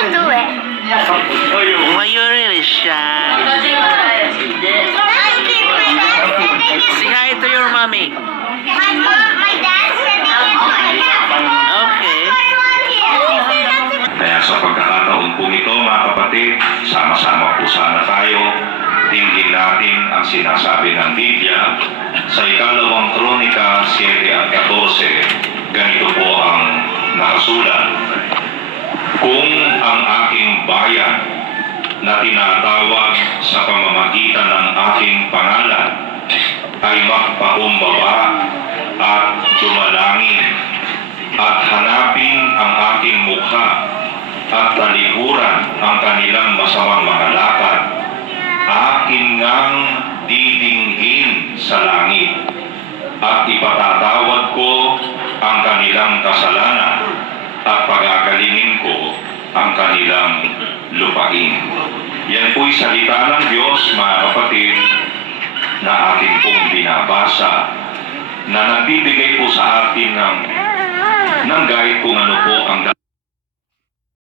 don't do it. Why you really shy? Say hi to your mommy. My dad said they can do it. Okay. Kaya sa pagkakataon po ito, mga kapatid, sama-sama po sana tayo. Tingin natin ang sinasabi ng Biblia sa ikalawang Kronika 7 at 14. Ganito po ang nakasulat. Kung ang aking bayan na tinatawag sa pamamagitan ng aking pangalan ay magpakumbaba at dumalangin at hanapin ang aking mukha at talikuran ang kanilang masamang mga lakad, akin ngang didinghin sa langit at ipatatawad ko ang kanilang kasalanan at pagagalingin ko ang kanilang lupain. Yan po'y salita ng Diyos, mga kapatid, na akin pong binabasa, na nagbibigay po sa atin ng guide kung ano po ang